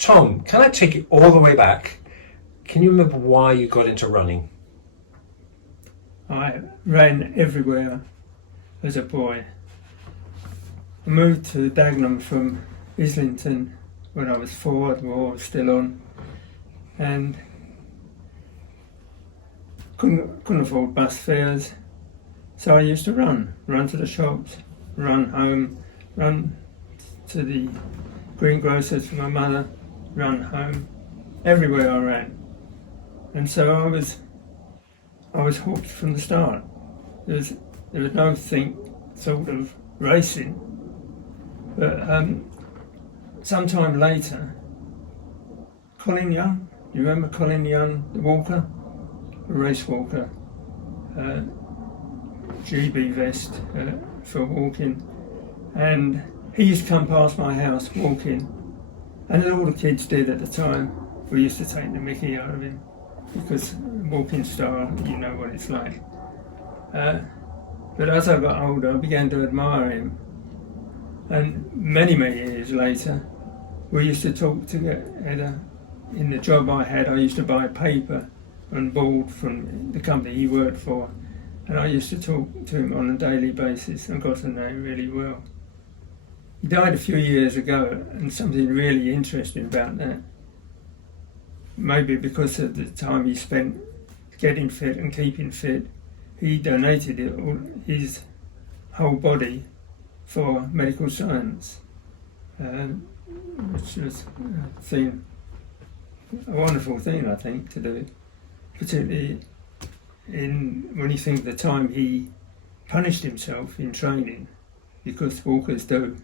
Tom, can I take it all the way back? Can you remember why you got into running? I ran everywhere as a boy. I moved to Dagenham from Islington when I was 4, the war was still on, and couldn't afford bus fares, so I used to run to the shops, run home, run to the greengrocers for my mother, run home, everywhere I ran. And so I was hooked from the start. There was no sort of racing. But sometime later, Colin Young, you remember Colin Young, the walker, a race walker, GB vest for walking, and he used to come past my house walking, and all the kids did at the time. We used to take the mickey out of him because walking style, you know what it's like. But as I got older, I began to admire him, and many years later, we used to talk together. In the job I had, I used to buy paper and board from the company he worked for, and I used to talk to him on a daily basis and got to know him really well. He died a few years ago, and something really interesting about that, maybe because of the time he spent getting fit and keeping fit, he donated his whole body for medical science, which was a wonderful thing, I think, to do, particularly when you think of the time he punished himself in training, because walkers do,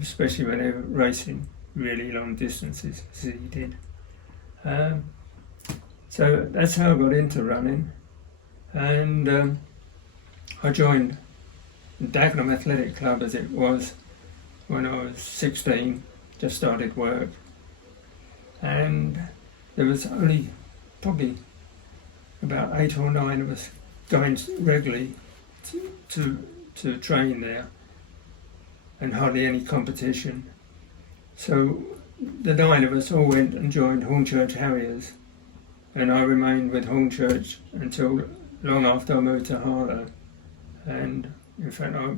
especially when they're racing really long distances, as he did. So that's how I got into running, and I joined the Dagenham Athletic Club as it was when I was 16, just started work, and there was only probably about 8 or 9 of us going regularly to train there, and hardly any competition. So the 9 of us all went and joined Hornchurch Harriers, and I remained with Hornchurch until long after I moved to Harlow. And in fact, I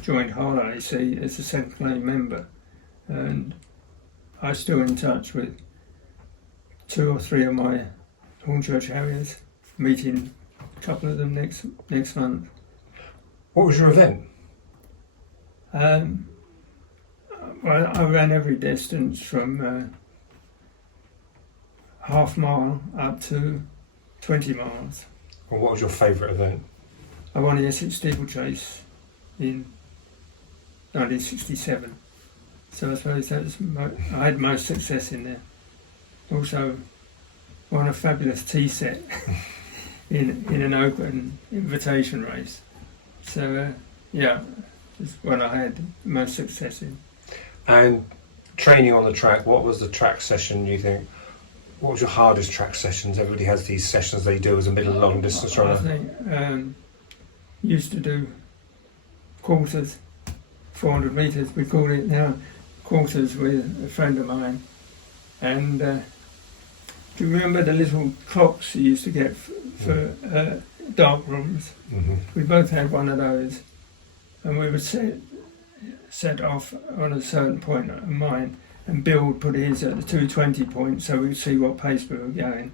joined Harlow AC as a second lane member, and I'm still in touch with 2 or 3 of my Hornchurch Harriers, meeting a couple of them next month. What was your event? Well, I ran every distance from half mile up to 20 miles. And what was your favourite event? I won the Essex Steeplechase in 1967. So I suppose I had most success in there. Also won a fabulous tea set in an open invitation race. So yeah, it's what I had most success in. And training on the track, what was the track session you think? What was your hardest track sessions? Everybody has these sessions they do as a middle and long distance runner. I think used to do quarters, 400 metres, we call it now, quarters with a friend of mine. And do you remember the little clocks you used to get for dark rooms? Mm-hmm. We both had one of those, and we would set off on a certain point of mine, and Bill would put his at the 2:20 point, so we'd see what pace we were going.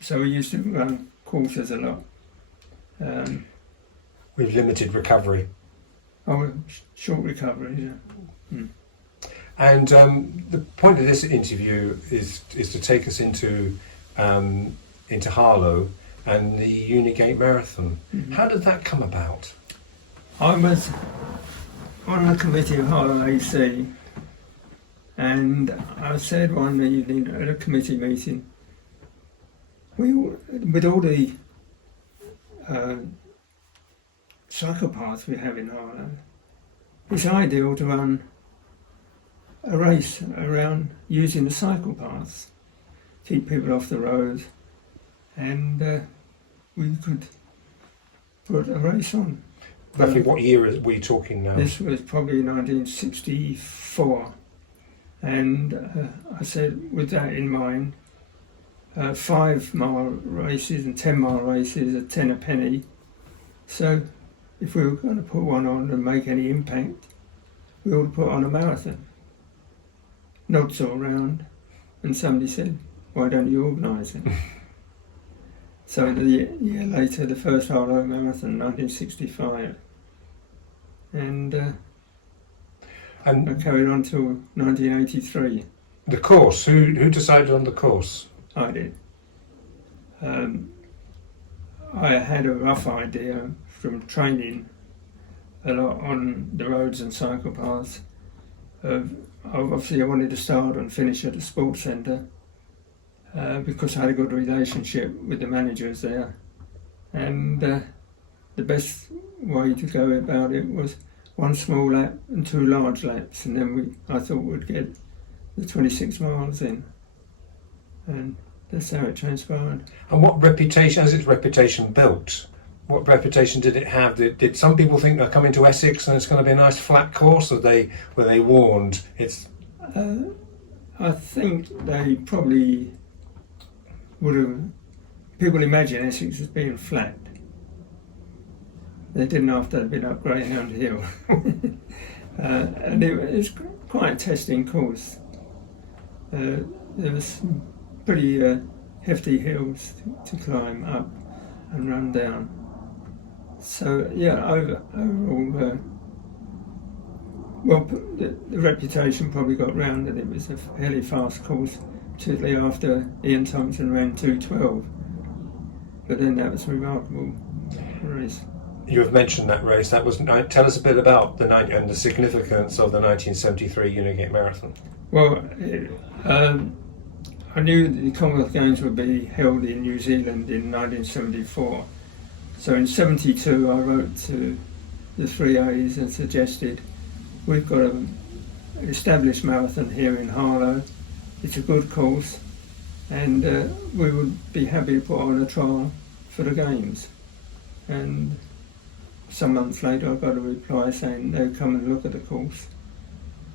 So we used to run quarters a lot. With limited recovery. Short recovery, yeah. Mm. And the point of this interview is to take us into Harlow and the Unigate Marathon. Mm-hmm. How did that come about? I was on the committee of Harlow AC, and I said one evening at a committee meeting, with all the psychopaths we have in Harlow, it's ideal to run a race around using the cycle paths, keep people off the road, and we could put a race on. Roughly what year are we talking now? This was probably 1964. And I said, with that in mind, 5-mile races and 10-mile races are 10 a penny. So if we were going to put one on and make any impact, we ought to put on a marathon. Nods all round, and somebody said, why don't you organise it? So the year later, the first Harlow Marathon, 1965. And I carried on till 1983. The course, who decided on the course? I did. I had a rough idea from training a lot on the roads and cycle paths. Obviously I wanted to start and finish at the sports centre because I had a good relationship with the managers there. And the best way to go about it was 1 small lap and 2 large laps, and then I thought we'd get the 26 miles in. And that's how it transpired. And what reputation, as its reputation built, what reputation did it have? Did some people think they're coming to Essex and it's going to be a nice flat course, or were they warned? I think they probably would have. People imagine Essex as being flat. They didn't after they'd been up Greyhound Hill. And it was quite a testing course. There was some pretty hefty hills to climb up and run down. So yeah, overall, well, the reputation probably got round that it was a fairly fast course, particularly after Ian Thompson ran 2:12. But then that was a remarkable race. You have mentioned that race. That was. Tell us a bit about and the significance of the 1973 Unigate Marathon. Well, I knew that the Commonwealth Games would be held in New Zealand in 1974. So in 72 I wrote to the 3As and suggested, we've got an established marathon here in Harlow, it's a good course, and we would be happy to put on a trial for the Games. And some months later I got a reply saying they'd come and look at the course.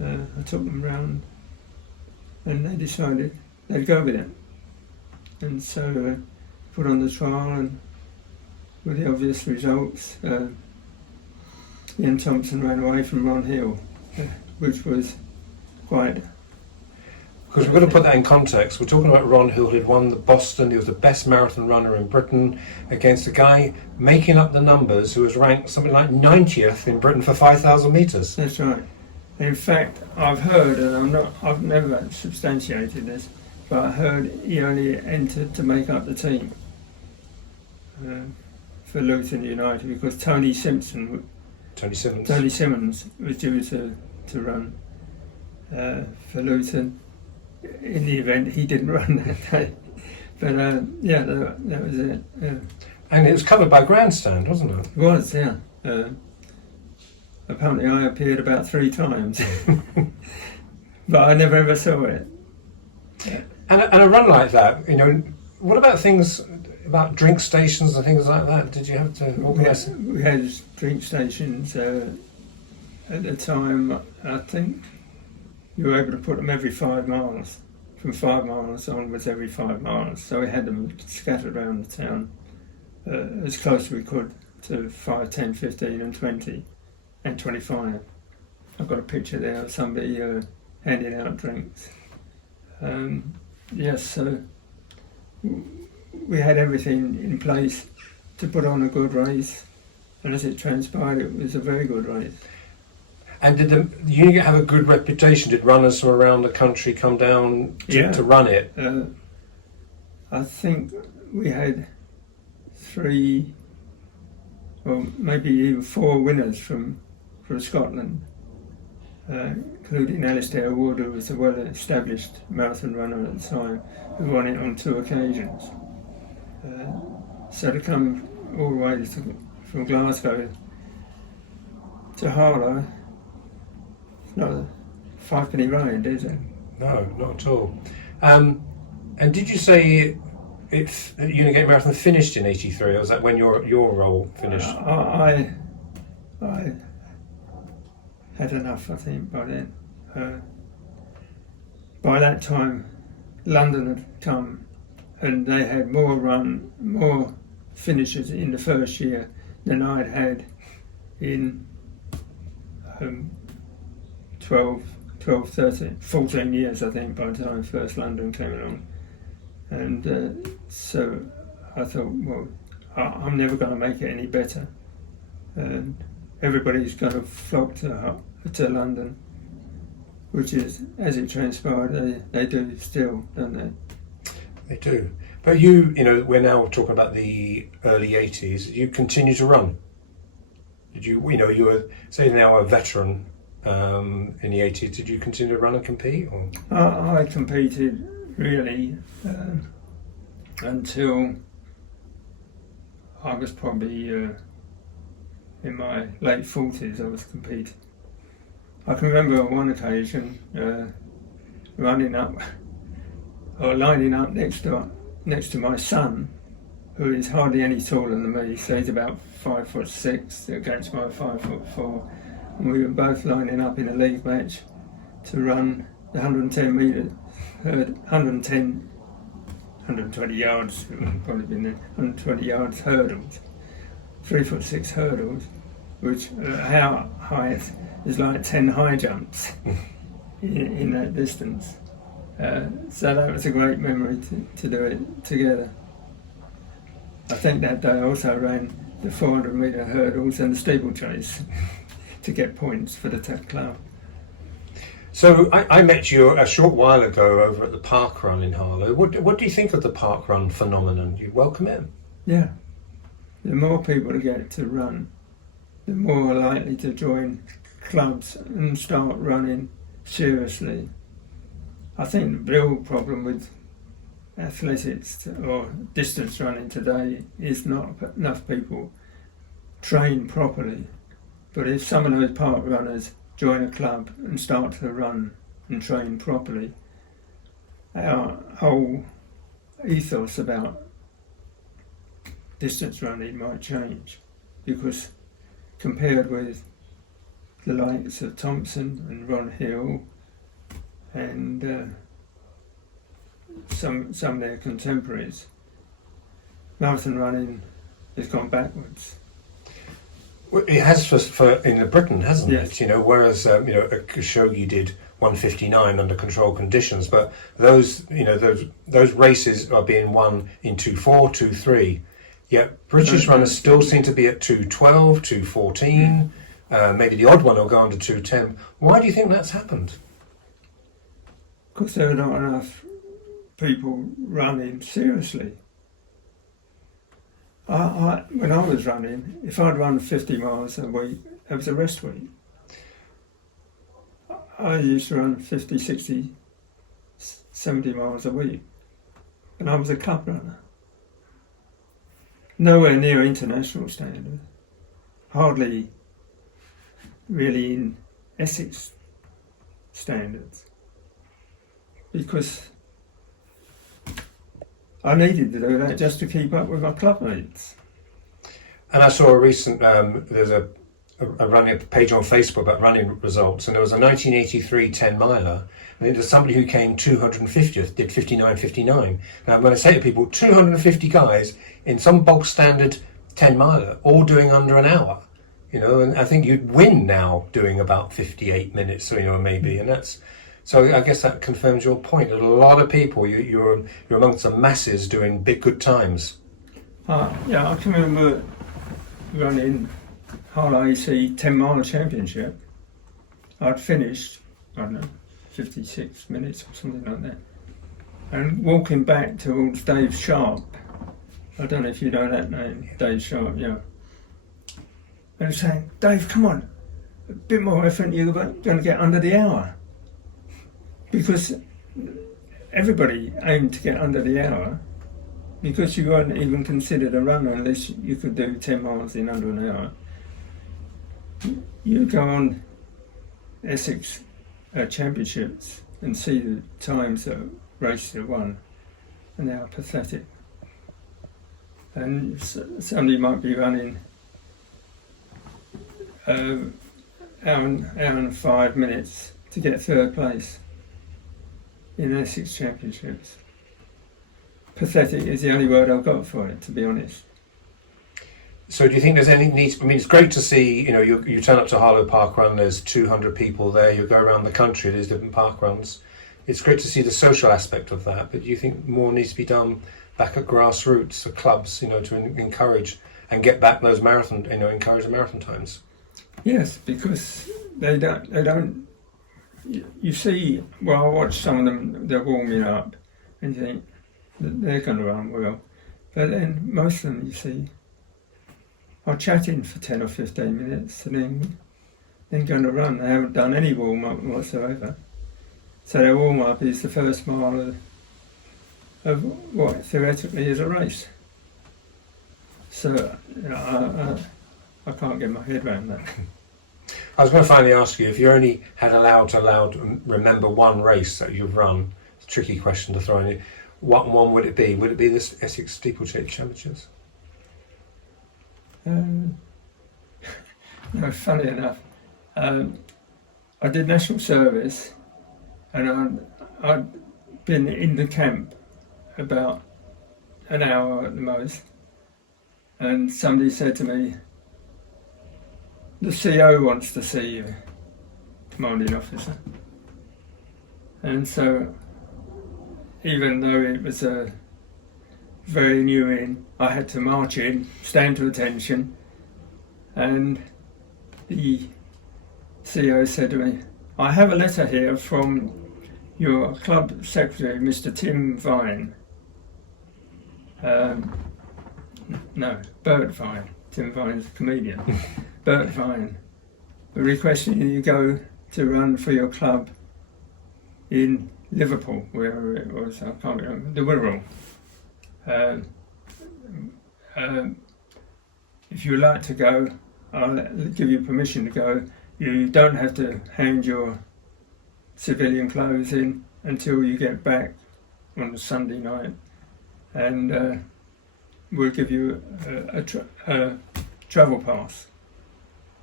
I took them round and they decided they'd go with it. And so put on the trial, and with the obvious results, Ian Thompson ran away from Ron Hill, which was quite... Because we've got to put that in context. We're talking about Ron Hill, who'd won the Boston. He was the best marathon runner in Britain, against a guy making up the numbers who was ranked something like 90th in Britain for 5,000 metres. That's right. In fact, I've heard, and I've never substantiated this, but I heard he only entered to make up the team for Luton United because Tony Simmons was due to run for Luton. In the event, he didn't run that day. But yeah, that was it. Yeah. And it was covered by Grandstand, wasn't it? It was, yeah. Apparently I appeared about 3 times. But I never ever saw it. Yeah. And a run like that, what about things about drink stations and things like that? Did you have to organise? We had drink stations at the time. I think you were able to put them every 5 miles. From 5 miles onwards, every 5 miles. So we had them scattered around the town as close as we could to 5, 10, 15 and 20 and 25. I've got a picture there of somebody handing out drinks. Yes, so we had everything in place to put on a good race, and as it transpired, it was a very good race. And did the Unigate have a good reputation? Did runners from around the country come down to run it? I think we had 3, or maybe even 4 winners from Scotland, including Alistair Wood, who was a well-established marathon runner at the time, who won it on 2 occasions. So to come all the way from Glasgow to Harlow, not a 5-penny ride, is it? No, not at all. And did you say Unigate Marathon finished in '83, or was that when your role finished? I had enough, I think, by then. by that time, London had come, and they had more finishes in the first year than I'd had in 12, 13, 14 years, I think, by the time first London came along. And so I thought, well, I'm never going to make it any better. And everybody's going to flock to London, which is, as it transpired, they do still, don't they? They do. But you know, we're now talking about the early 80s. You continue to run. Did you know, you were, say, now a veteran in the 80s. Did you continue to run and compete? Or? I competed really until I was probably in my late 40s. I was competing. I can remember on one occasion lining up next to my son, who is hardly any taller than me, so he's about 5'6" against my 5'4", and we were both lining up in a league match to run the 120 yards, it would have probably been the 120 yards hurdles, 3'6" hurdles, which our height is like 10 high jumps in that distance. So that was a great memory to do it together. I think that day I also ran the 400 metre hurdles and the steeplechase to get points for the club. So I met you a short while ago over at the park run in Harlow. What do you think of the park run phenomenon? You welcome it? Yeah. The more people to get to run, the more likely to join clubs and start running seriously. I think the real problem with athletics or distance running today is not enough people train properly. But if some of those park runners join a club and start to run and train properly, our whole ethos about distance running might change, because compared with the likes of Thompson and Ron Hill and some of their contemporaries, marathon running has gone backwards. Well, it has for in Britain, hasn't Yes. it? You know, whereas Khashoggi did 1:59 under controlled conditions, but those races are being won in 2:4, 2:3. Yet British runners still seem to be at 2:12, 2:14. Maybe the odd one will go under 2:10. Why do you think that's happened? Because there are not enough people running seriously. When I was running, if I'd run 50 miles a week, it was a rest week. I used to run 50, 60, 70 miles a week, and I was a club runner. Nowhere near international standard, hardly really in Essex standards, because I needed to do that just to keep up with my club mates. And I saw a recent, there's a running page on Facebook about running results, and there was a 1983 10 miler, and there's somebody who came 250th, did 59.59. Now I'm going to say to people, 250 guys in some bog standard 10 miler, all doing under an hour, you know, and I think you'd win now doing about 58 minutes, you know, maybe, and that's, so I guess that confirms your point. That a lot of people, you're amongst the masses doing big good times. Yeah, I can remember running Harlow AC 10 mile championship. I'd finished, I don't know, 56 minutes or something like that. And walking back towards Dave Sharp, I don't know if you know that name, Dave Sharp, yeah. And saying, Dave, come on, a bit more effort, you're going to get under the hour. Because everybody aimed to get under the hour, because you weren't even considered a runner unless you could do 10 miles in under an hour. You go on Essex championships and see the times that races are won, and they are pathetic. And somebody might be running hour and 5 minutes to get third place. in Essex Championships. Pathetic is the only word I've got for it, to be honest. So do you think there's any need? I mean, it's great to see, you know, you turn up to Harlow Park Run, there's 200 people there, you go around the country, there's different park runs. It's great to see the social aspect of that, but do you think more needs to be done back at grassroots, for clubs, you know, to encourage and get back those marathon, you know, encourage the marathon times? Yes, because they don't, you see, well, I watch some of them, they're warming up, and you think that they're going to run well. But then most of them, you see, are chatting for 10 or 15 minutes and then going to run. They haven't done any warm-up whatsoever. So their warm-up is the first mile of what theoretically is a race. So, you know, I can't get my head around that. I was going to finally ask you, if you only had allowed to remember one race that you've run, it's a tricky question to throw in you, what one would it be? Would it be this Essex Steeplechase Championships? No, funny enough, I did national service, and I'd been in the camp about an hour at the most, and somebody said to me, "The CO wants to see you, commanding officer." And so, even though it was a very new in, I had to march in, stand to attention, and the CO said to me, "I have a letter here from your club secretary, Mr. Tim Vine." No, Bert Vine. Tim Vine's a comedian. Bert Vine, requesting you go to run for your club in Liverpool, wherever it was, I can't remember, the Wirral. If you would like to go, I'll give you permission to go. You don't have to hand your civilian clothes in until you get back on a Sunday night, and we'll give you a travel pass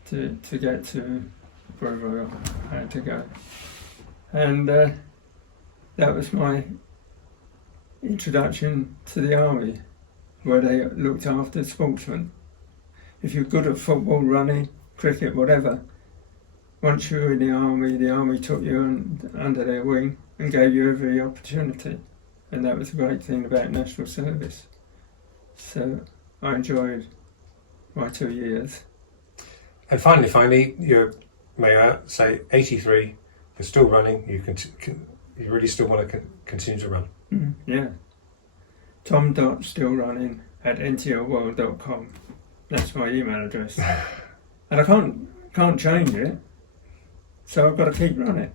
to get to wherever I had to go. And that was my introduction to the army, where they looked after sportsmen. If you're good at football, running, cricket, whatever, once you were in the army took you under their wing and gave you every opportunity. And that was a great thing about national service. So I enjoyed my 2 years. And finally, you're, may I say, 83, you're still running, you really still want to continue to run? Yeah. Tom.stillrunning at ntlworld.com. That's my email address. And I can't change it, so I've got to keep running.